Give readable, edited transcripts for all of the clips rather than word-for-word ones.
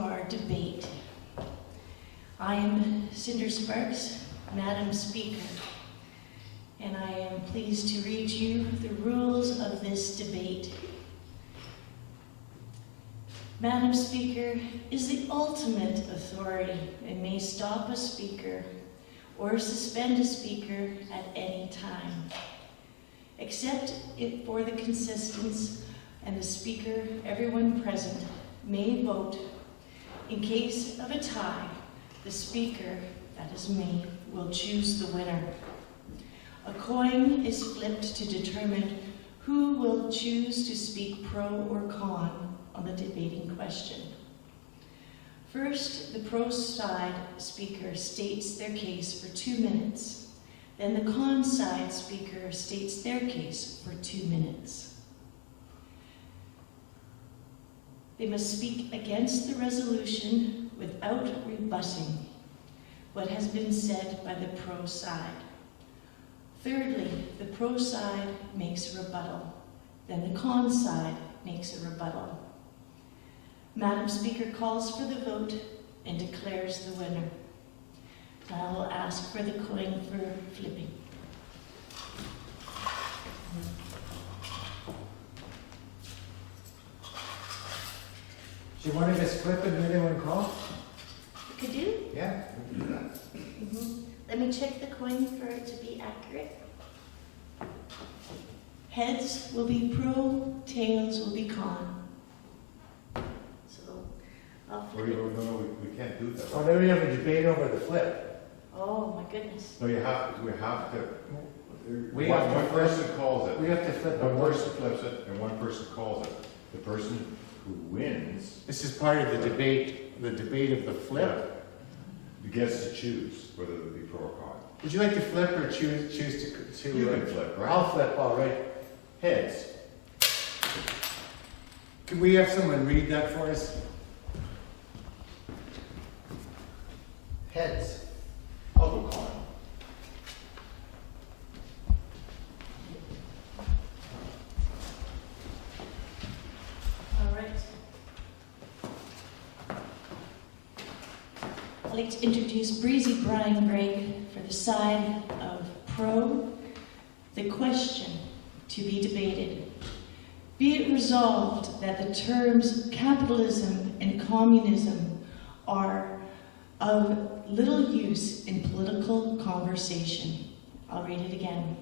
our debate. I am Sinder Sparks, Madam Speaker, and I am pleased to read you the rules of this debate. Madam Speaker is the ultimate authority and may stop a speaker or suspend a speaker at any time, except if for the consistence and the speaker, everyone present, may vote. In case of a tie, the speaker, that is me, will choose the winner. A coin is flipped to determine who will choose to speak pro or con on the debating question. First, the pro side speaker states their case for 2 minutes. Then the con side speaker states their case for 2 minutes. They must speak against the resolution without rebutting what has been said by the pro side. Thirdly, the pro side makes a rebuttal. Then the con side makes a rebuttal. Madam Speaker calls for the vote and declares the winner. I will ask for the coin for flipping. Do you want to just flip it and anyone call? You could do? Yeah, we can do that. Let me check the coin for it to be accurate. Heads will be pro, tails will be con. So I'll flip it. No, we can't do that. Oh, then we have a debate over the flip. Oh my goodness. No, we have to. We one have to flip- person calls it. We have to flip One it. person flips it, and one person calls it. The person who wins This is part of the debate of the flip. gets to choose whether it be pro or con. Would you like to flip or choose to You can flip, right? I'll flip, all right. Heads. Can we have someone read that for us? Heads. I'll go con. All right. I'd like to introduce Breezy, Gregg for the side of pro. The question to be debated. Be it resolved that the terms capitalism and communism are of little use in political conversation. I'll read it again.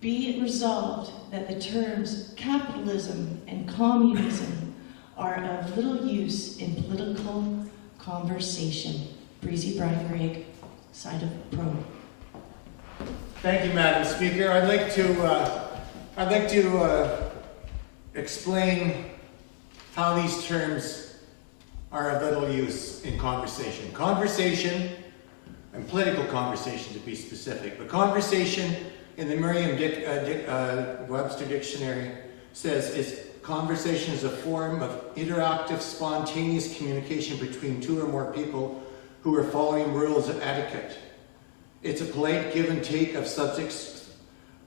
Be it resolved that the terms capitalism and communism are of little use in political conversation. Breezy, Gregg, side of pro. Thank you, Madam Speaker. I'd like to explain how these terms are of little use in conversation. Conversation, and political conversation to be specific, but conversation in the Merriam-Webster dictionary says conversation is a form of interactive, spontaneous communication between two or more people who are following rules of etiquette. It's a polite give and take of subjects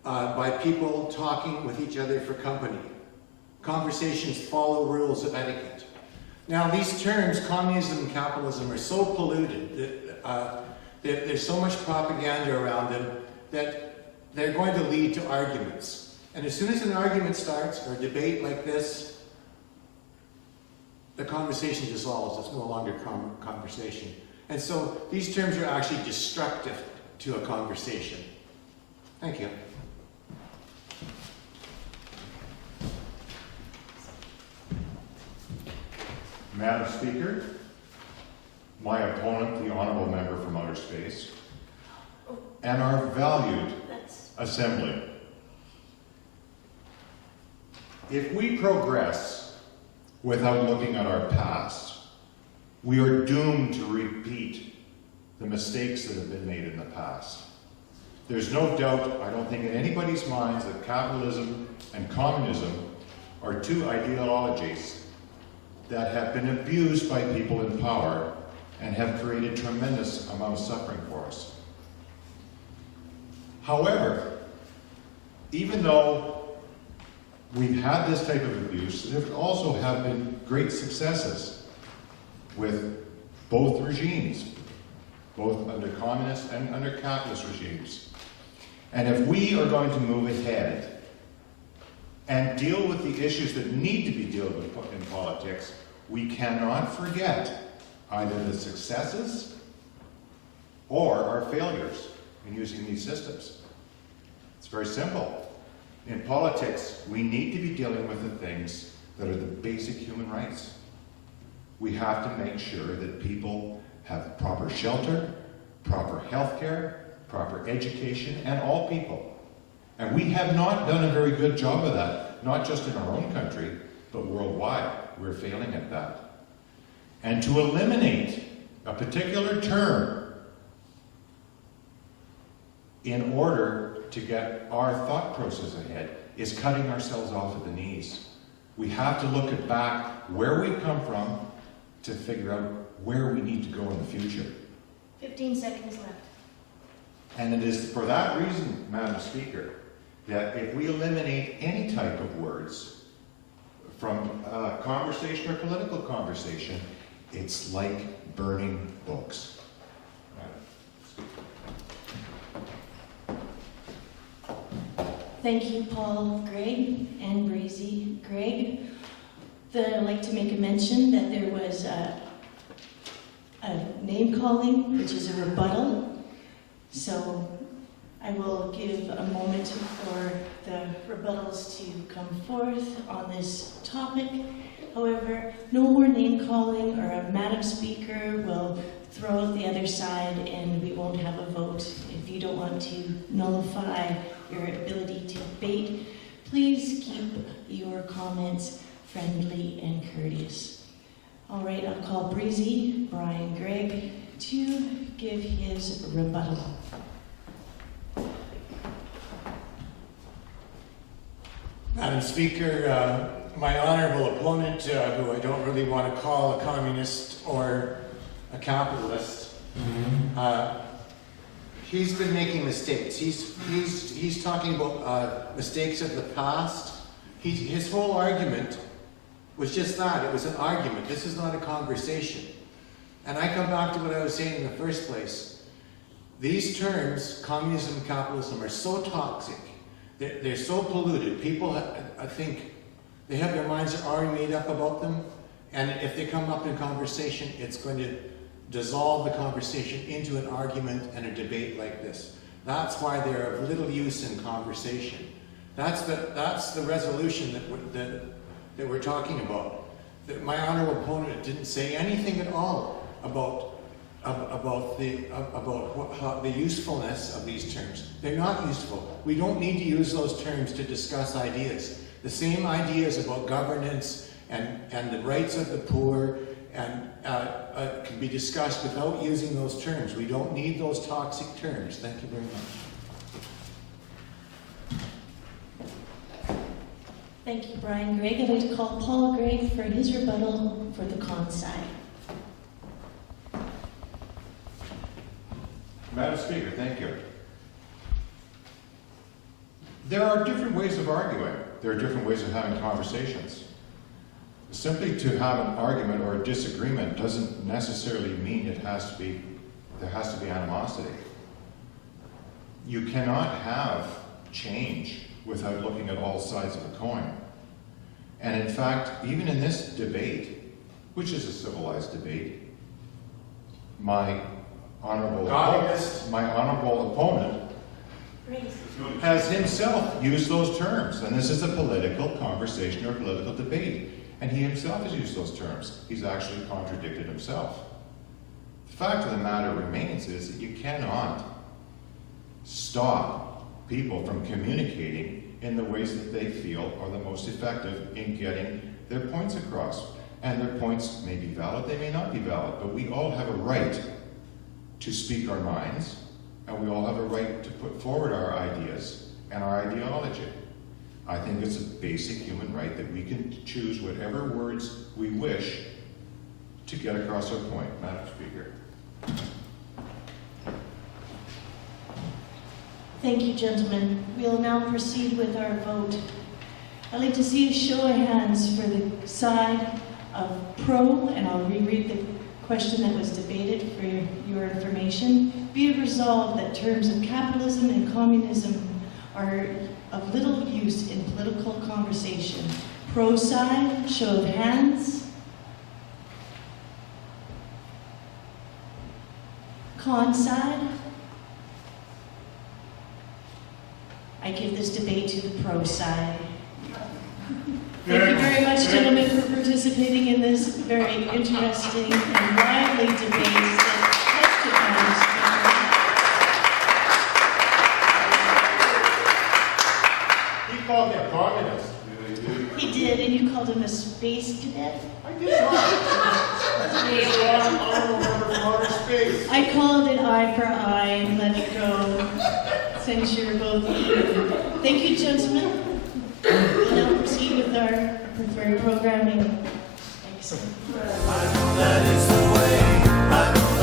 by people talking with each other for company. Conversations follow rules of etiquette. Now, these terms, communism and capitalism, are so polluted that there's so much propaganda around them that they're going to lead to arguments. And as soon as an argument starts, or a debate like this, the conversation dissolves. It's no longer conversation. And so these terms are actually destructive to a conversation. Thank you. Madam Speaker, my opponent, the honourable member from outer space, and our valued assembly. If we progress without looking at our past, we are doomed to repeat the mistakes that have been made in the past. There's no doubt, I don't think in anybody's minds, that capitalism and communism are two ideologies that have been abused by people in power and have created tremendous amount of suffering for us. However, even though we've had this type of abuse, there also have been great successes. with both regimes, both under communist and under capitalist regimes. And if we are going to move ahead and deal with the issues that need to be dealt with in politics, we cannot forget either the successes or our failures in using these systems. It's very simple. In politics, we need to be dealing with the things that are the basic human rights. We have to make sure that people have proper shelter, proper health care, proper education, and all people. And we have not done a very good job of that, not just in our own country, but worldwide. We're failing at that. And to eliminate a particular term in order to get our thought process ahead is cutting ourselves off at the knees. We have to look at back where we've come from to figure out where we need to go in the future. 15 seconds left. And it is for that reason, Madam Speaker, that if we eliminate any type of words from conversation or political conversation, it's like burning books. Thank you, Paul, Gregg, and Breezy. Gregg, I'd like to make a mention that there was a name calling, which is a rebuttal. So I will give a moment for the rebuttals to come forth on this topic. However, no more name calling, or a Madam Speaker will throw out the other side and we won't have a vote. If you don't want to nullify your ability to debate, please keep your comments friendly and courteous. All right, I'll call Breezy, Brian, Gregg to give his rebuttal. Madam Speaker, my honorable opponent, who I don't really want to call a communist or a capitalist, he's been making mistakes. He's talking about mistakes of the past. His whole argument was just that. It was an argument. This is not a conversation. And I come back to what I was saying in the first place. These terms, communism and capitalism, are so toxic. They're so polluted. People, I think, they have their minds already made up about them. And if they come up in conversation, it's going to dissolve the conversation into an argument and a debate like this. That's why they're of little use in conversation. That's the resolution that we're talking about. My honorable opponent didn't say anything at all about the usefulness of these terms. They're not useful. We don't need to use those terms to discuss ideas. The same ideas about governance and the rights of the poor can be discussed without using those terms. We don't need those toxic terms. Thank you very much. Thank you, Brian. Gregg, I'd like to call Paul Gregg for his rebuttal for the con side. Madam Speaker, thank you. There are different ways of arguing. There are different ways of having conversations. Simply to have an argument or a disagreement doesn't necessarily mean there has to be animosity. You cannot have change without looking at all sides of a coin. And in fact, even in this debate, which is a civilized debate, my honorable opponent has himself used those terms. And this is a political conversation or a political debate. And he himself has used those terms. He's actually contradicted himself. The fact of the matter remains is that you cannot stop people from communicating in the ways that they feel are the most effective in getting their points across. And their points may be valid, they may not be valid, but we all have a right to speak our minds, and we all have a right to put forward our ideas and our ideology. I think it's a basic human right that we can choose whatever words we wish to get across our point, Madam Speaker. Thank you, gentlemen. We'll now proceed with our vote. I'd like to see a show of hands for the side of pro, and I'll reread the question that was debated for your information. Be it resolved that terms of capitalism and communism are of little use in political conversation. Pro side, show of hands. Con side. I give this debate to the pro side. Thank you very much, gentlemen, for participating in this very interesting and lively debate that He called me a communist. he did, and you called him a space cadet? I did not. I don't remember from outer space. I called it eye for eye and let it go, since you're both here. Thank you, gentlemen. We'll now proceed with our preferred programming. Thanks. I know that is the way. I know